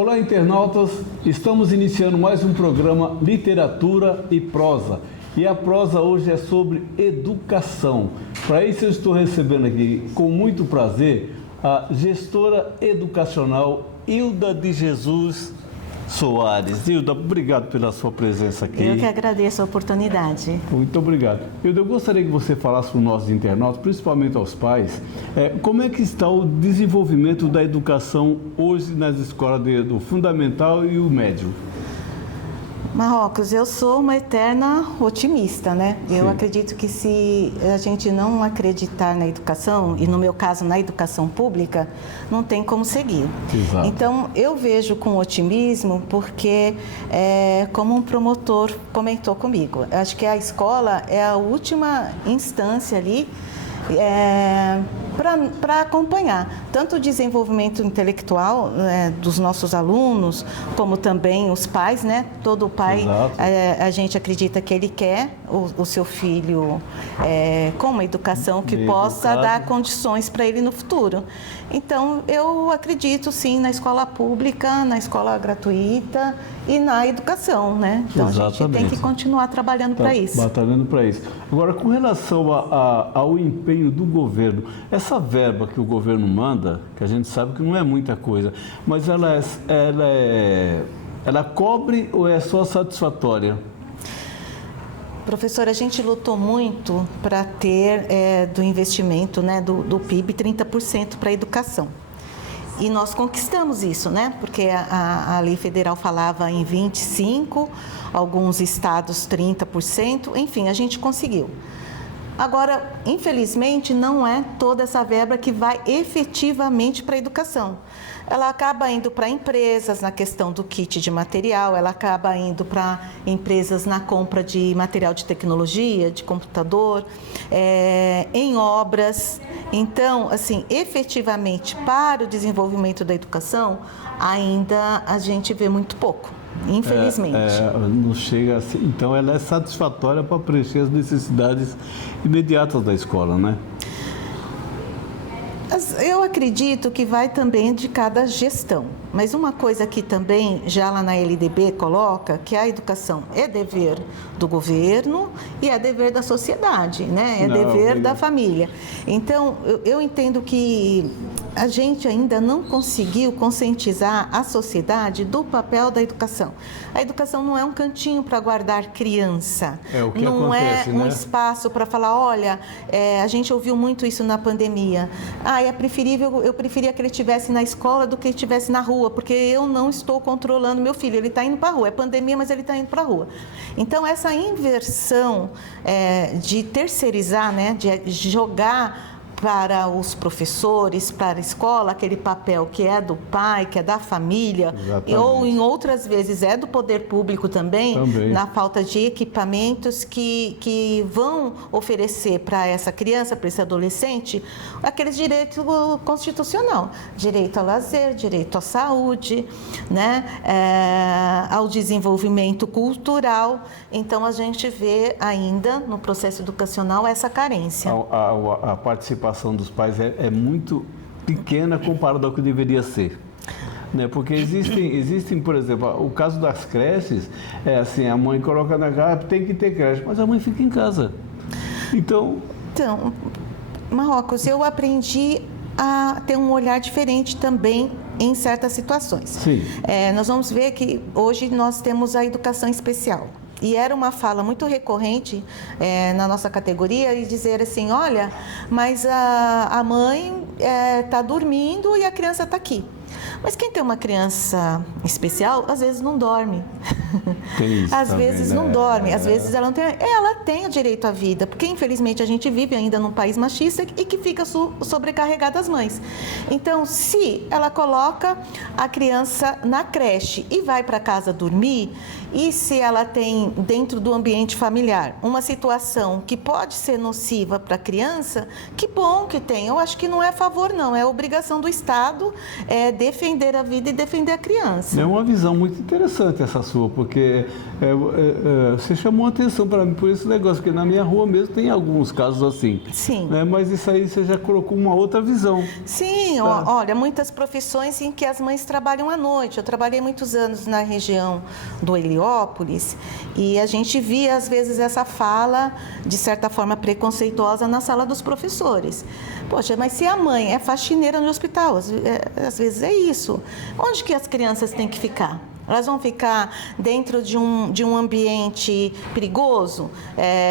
Olá, internautas! Estamos iniciando mais um programa Literatura e Prosa. E a prosa hoje é sobre educação. Para isso eu estou recebendo aqui, com muito prazer, a gestora educacional Hilda de Jesus Soares. Hilda, obrigado pela sua presença aqui. Eu que agradeço a oportunidade. Muito obrigado. Hilda, eu gostaria que você falasse para os nossos internautas, principalmente aos pais, como é que está o desenvolvimento da educação hoje nas escolas do fundamental e o médio? Marrocos, eu sou uma eterna otimista, né? Sim. Eu acredito que se a gente não acreditar na educação, e no meu caso na educação pública, não tem como seguir. Exato. Então, eu vejo com otimismo porque, como um promotor comentou comigo, acho que a escola é a última instância ali para acompanhar tanto o desenvolvimento intelectual dos nossos alunos, como também os pais, né? Todo pai, a gente acredita que ele quer o seu filho com uma educação que possa dar condições para ele no futuro. Então, eu acredito sim na escola pública, na escola gratuita e na educação, né? Então, Exatamente. A gente tem que continuar trabalhando para isso. Batalhando para isso. Agora, com relação ao empenho do governo, essa verba que o governo manda, que a gente sabe que não é muita coisa, mas ela cobre ou é só satisfatória? Professora, a gente lutou muito para ter do investimento, né, do PIB 30% para a educação. E nós conquistamos isso, né? Porque a lei federal falava em 25%, alguns estados 30%, enfim, a gente conseguiu. Agora, infelizmente, não é toda essa verba que vai efetivamente para a educação. Ela acaba indo para empresas na questão do kit de material, ela acaba indo para empresas na compra de material de tecnologia, de computador, em obras. Então, assim, efetivamente, para o desenvolvimento da educação, ainda a gente vê muito pouco. Infelizmente. Não chega assim. Então, ela é satisfatória para preencher as necessidades imediatas da escola, né? Eu acredito que vai também de cada gestão. Mas uma coisa que também, já lá na LDB, coloca que a educação é dever do governo e é dever da sociedade, né? Dever da família. Então, eu entendo que a gente ainda não conseguiu conscientizar a sociedade do papel da educação. A educação não é um cantinho para guardar criança. O que não acontece, é um espaço para falar, olha, a gente ouviu muito isso na pandemia. Eu preferia que ele estivesse na escola do que ele estivesse na rua, porque eu não estou controlando meu filho, ele está indo para a rua. É pandemia, mas ele está indo para a rua. Então, essa inversão de terceirizar, né, de jogar para os professores, para a escola, aquele papel que é do pai, que é da família, ou em outras vezes é do poder público também. Na falta de equipamentos que vão oferecer para essa criança, para esse adolescente, aqueles direitos constitucional, direito ao lazer, direito à saúde, né? Ao desenvolvimento cultural. Então, a gente vê ainda no processo educacional essa carência. A participação dos pais é muito pequena comparado ao que deveria ser, né? Porque existem, por exemplo, o caso das creches, assim, a mãe coloca na casa, tem que ter creche, mas a mãe fica em casa. Então, Marrocos, eu aprendi a ter um olhar diferente também em certas situações. Sim. Nós vamos ver que hoje nós temos a educação especial. E era uma fala muito recorrente na nossa categoria e dizer assim, olha, mas a mãe está dormindo e a criança está aqui. Mas quem tem uma criança especial, às vezes não dorme. Tem isso às também, vezes né? não dorme, às vezes ela não tem. Ela tem o direito à vida, porque infelizmente a gente vive ainda num país machista e que fica sobrecarregada as mães. Então, se ela coloca a criança na creche e vai para casa dormir, e se ela tem dentro do ambiente familiar uma situação que pode ser nociva para a criança, que bom que tem. Eu acho que não é favor, não, é obrigação do Estado defender a vida e defender a criança. É uma visão muito interessante essa sua, porque você chamou a atenção para mim por esse negócio, porque na minha rua mesmo tem alguns casos assim. Sim. Né? Mas isso aí você já colocou uma outra visão. Sim, Tá. olha, muitas profissões em que as mães trabalham à noite. Eu trabalhei muitos anos na região do Heliópolis e a gente via, às vezes, essa fala, de certa forma, preconceituosa na sala dos professores. Poxa, mas se a mãe é faxineira no hospital, às vezes é isso. Onde que as crianças têm que ficar? Elas vão ficar dentro de um ambiente perigoso?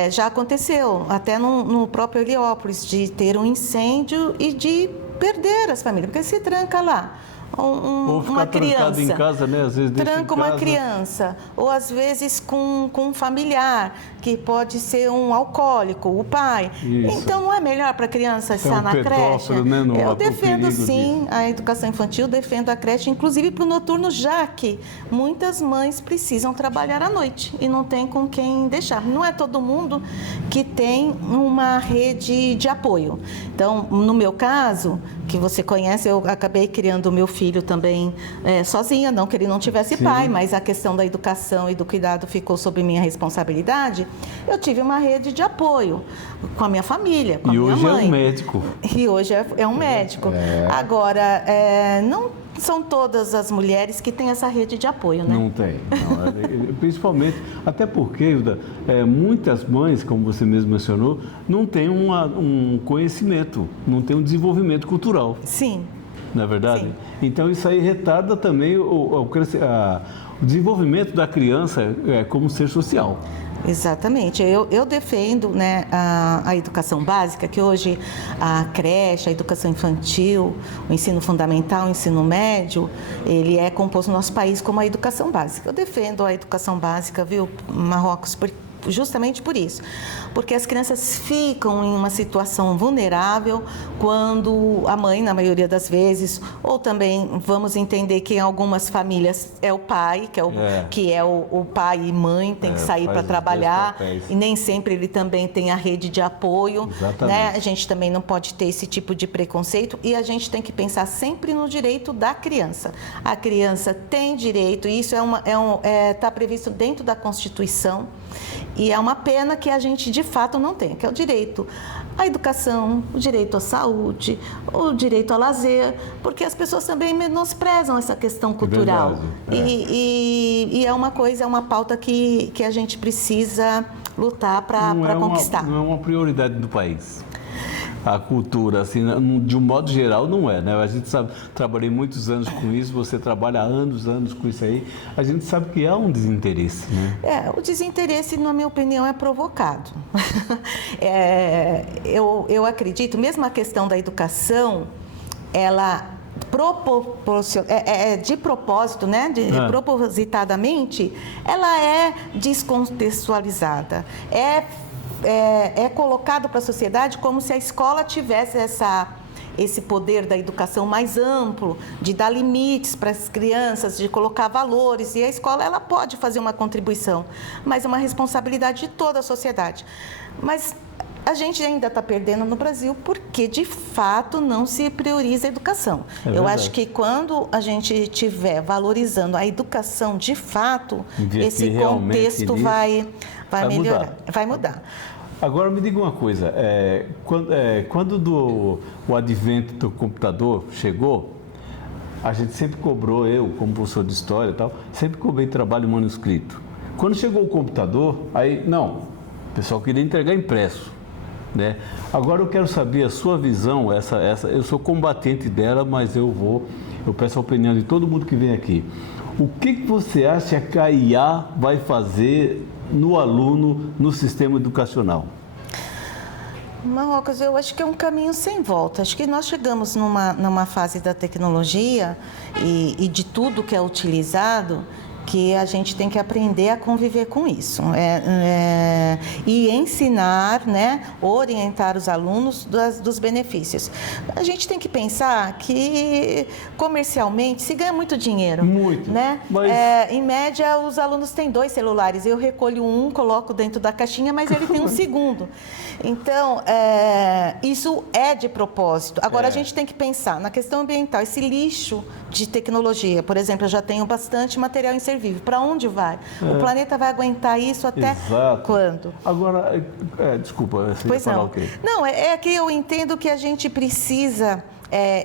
Já aconteceu, até no próprio Heliópolis, de ter um incêndio e de perder as famílias, porque se tranca lá. Ou ficar Uma trancado criança, em casa, né? Às vezes deixa tranca em uma casa. criança, ou às vezes com um familiar, que pode ser um alcoólico, o pai. Isso. Então, não é melhor para a criança estar na creche? Pedófilo, né? Eu defendo, sim, a educação infantil, defendo a creche, inclusive para o noturno, já que muitas mães precisam trabalhar à noite e não tem com quem deixar. Não é todo mundo que tem uma rede de apoio. Então, no meu caso, que você conhece, eu acabei criando o meu filho também sozinha, não que ele não tivesse Sim. pai, mas a questão da educação e do cuidado ficou sob minha responsabilidade. Eu tive uma rede de apoio com a minha família, com a minha mãe. E hoje é um médico. E hoje é um médico. Agora, não são todas as mulheres que têm essa rede de apoio, né? Não tem. Não. Principalmente, até porque, Hilda, muitas mães, como você mesmo mencionou, não têm um conhecimento, não têm um desenvolvimento cultural. Sim. Não é verdade? Sim. Então, isso aí retarda também o desenvolvimento da criança como ser social. Exatamente. Eu defendo, né, a educação básica, que hoje a creche, a educação infantil, o ensino fundamental, o ensino médio, ele é composto no nosso país como a educação básica. Eu defendo a educação básica, viu, Marrocos, justamente por isso, porque as crianças ficam em uma situação vulnerável quando a mãe, na maioria das vezes, ou também vamos entender que em algumas famílias é o pai, que é o pai e mãe, tem que sair para trabalhar, e nem sempre ele também tem a rede de apoio, né? A gente também não pode ter esse tipo de preconceito e a gente tem que pensar sempre no direito da criança. A criança tem direito, e isso está previsto dentro da Constituição. E é uma pena que a gente, de fato, não tem, que é o direito à educação, o direito à saúde, o direito ao lazer, porque as pessoas também menosprezam essa questão cultural. E é uma coisa, é uma pauta que a gente precisa lutar para conquistar. Não é uma prioridade do país. A cultura, assim, de um modo geral, não é, né? A gente sabe, trabalhei muitos anos com isso, você trabalha há anos com isso aí, a gente sabe que há um desinteresse, né? O desinteresse, na minha opinião, é provocado. Eu acredito, mesmo a questão da educação, ela de propósito, né? Propositadamente, ela é descontextualizada, é colocado para a sociedade como se a escola tivesse esse poder da educação mais amplo, de dar limites para as crianças, de colocar valores, e a escola ela pode fazer uma contribuição, mas é uma responsabilidade de toda a sociedade. Mas a gente ainda está perdendo no Brasil porque, de fato, não se prioriza a educação. Eu acho que quando a gente estiver valorizando a educação de fato, esse contexto vai melhorar, vai mudar. Agora me diga uma coisa, quando o advento do computador chegou, a gente sempre cobrou, eu como professor de história e tal, sempre cobrei trabalho manuscrito. Quando chegou o computador, aí, não, o pessoal queria entregar impresso, né? Agora eu quero saber a sua visão, eu sou combatente dela, mas eu peço a opinião de todo mundo que vem aqui. O que você acha que a IA vai fazer no aluno, no sistema educacional? Marrocos, eu acho que é um caminho sem volta. Acho que nós chegamos numa fase da tecnologia e de tudo que é utilizado, que a gente tem que aprender a conviver com isso e ensinar, né, orientar os alunos dos benefícios. A gente tem que pensar que comercialmente se ganha muito dinheiro. Muito. Né? Mas... em média, os alunos têm 2 celulares. Eu recolho um, coloco dentro da caixinha, mas ele tem um segundo. Então, isso é de propósito. Agora, a gente tem que pensar na questão ambiental. Esse lixo de tecnologia, por exemplo, eu já tenho bastante material em serviço. vive? Para onde vai? O planeta vai aguentar isso até quando? Agora, desculpa, você ia falar o quê? Não, é que eu entendo que a gente precisa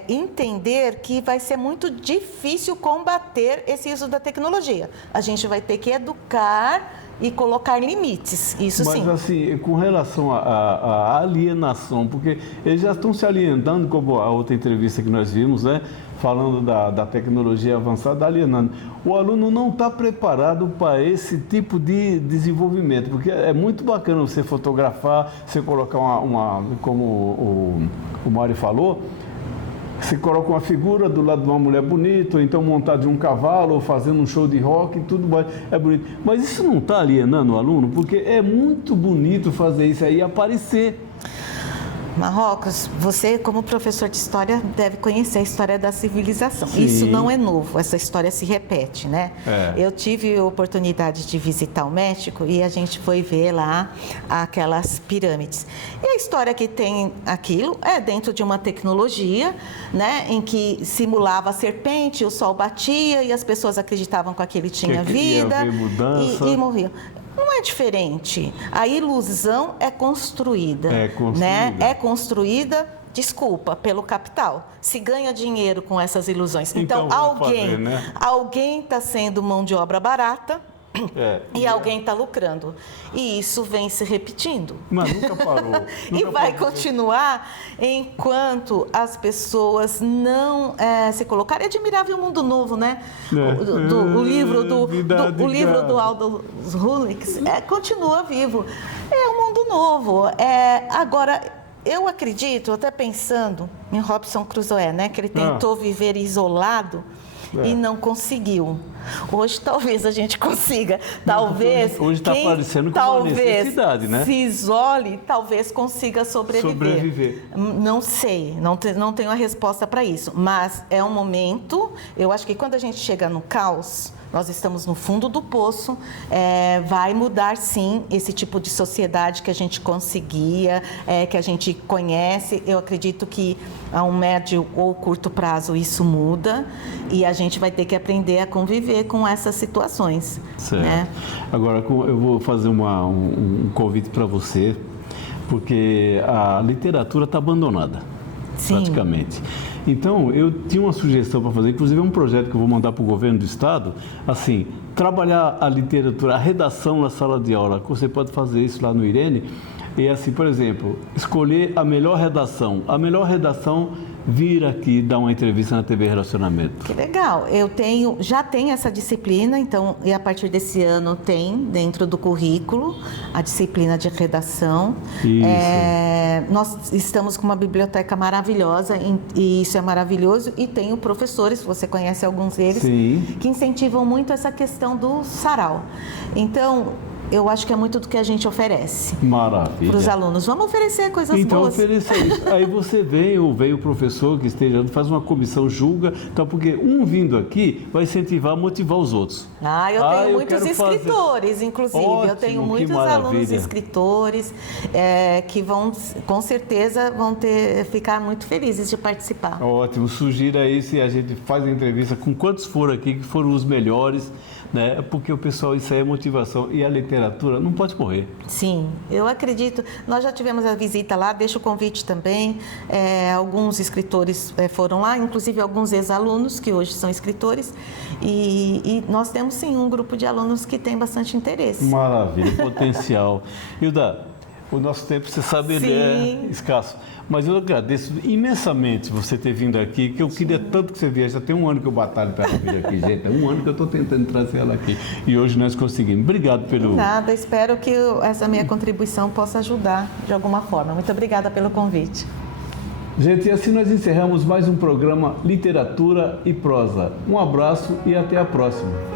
entender que vai ser muito difícil combater esse uso da tecnologia. A gente vai ter que educar e colocar limites, isso sim. Mas assim, com relação à alienação, porque eles já estão se alienando, como a outra entrevista que nós vimos, né? Falando da tecnologia avançada, alienando. O aluno não está preparado para esse tipo de desenvolvimento, porque é muito bacana você fotografar, você colocar como o Mário falou, você coloca uma figura do lado de uma mulher bonita, ou então montar de um cavalo, ou fazendo um show de rock, tudo mais, é bonito. Mas isso não está alienando o aluno? Porque é muito bonito fazer isso aí aparecer. Marrocos, você como professor de história deve conhecer a história da civilização. Sim. Isso não é novo, essa história se repete, né? É. Eu tive a oportunidade de visitar o México e a gente foi ver lá aquelas pirâmides. E a história que tem aquilo é dentro de uma tecnologia, né, em que simulava a serpente, o sol batia e as pessoas acreditavam que aquele tinha vida e morriam. Não é diferente. A ilusão é construída. Né? É construída, desculpa, pelo capital. Se ganha dinheiro com essas ilusões. Então alguém está sendo mão de obra barata. E alguém está lucrando. E isso vem se repetindo. Mas nunca parou. E vai continuar enquanto as pessoas não se colocarem. É admirável o mundo novo, né? O livro do Aldous Huxley continua vivo. É um mundo novo. Agora, eu acredito, até pensando em Robinson Crusoe, né? Que ele tentou viver isolado e não conseguiu. Hoje talvez a gente consiga, talvez hoje está parecendo como uma necessidade, né? Se isole, talvez consiga sobreviver. Não sei, não tenho a resposta para isso, mas é um momento, eu acho que quando a gente chega no caos, nós estamos no fundo do poço, vai mudar sim esse tipo de sociedade que a gente conseguia, que a gente conhece. Eu acredito que a um médio ou curto prazo isso muda e a gente vai ter que aprender a conviver com essas situações. Certo. Né? Agora eu vou fazer um convite para você, porque a literatura está abandonada, praticamente. Então, eu tinha uma sugestão para fazer, inclusive é um projeto que eu vou mandar para o governo do estado, assim, trabalhar a literatura, a redação na sala de aula. Você pode fazer isso lá no Irene. E assim, por exemplo, escolher a melhor redação. A melhor redação vir aqui dar uma entrevista na TV Relacionamento. Que legal. Já tenho essa disciplina, então, e a partir desse ano tem dentro do currículo a disciplina de redação. Isso. Nós estamos com uma biblioteca maravilhosa e isso é maravilhoso. E tenho professores, você conhece alguns deles, que incentivam muito essa questão do sarau. Então, eu acho que é muito do que a gente oferece. Maravilha. Para os alunos. Vamos oferecer coisas boas. Então, oferecer isso. Aí você vem o professor que esteja, faz uma comissão, julga, então, porque um vindo aqui vai incentivar, motivar os outros. Eu tenho muitos escritores, inclusive. Ótimo, eu tenho muitos alunos escritores que vão, com certeza, ficar muito felizes de participar. Ótimo. Sugira aí se a gente faz a entrevista com quantos foram aqui, que foram os melhores, né? Porque o pessoal, isso aí é motivação. E a literatura não pode morrer. Sim, eu acredito. Nós já tivemos a visita lá, deixo o convite também. Alguns escritores foram lá, inclusive alguns ex-alunos que hoje são escritores. E nós temos sim um grupo de alunos que tem bastante interesse. Maravilha, potencial. Hilda, o nosso tempo, você sabe, ele é escasso. Mas eu agradeço imensamente você ter vindo aqui, que eu queria tanto que você viesse. Já tem um ano que eu batalho para ela vir aqui, gente. É um ano que eu estou tentando trazer ela aqui. E hoje nós conseguimos. Obrigado pelo... Nada, espero que essa minha contribuição possa ajudar de alguma forma. Muito obrigada pelo convite. Gente, e assim nós encerramos mais um programa Literatura e Prosa. Um abraço e até a próxima.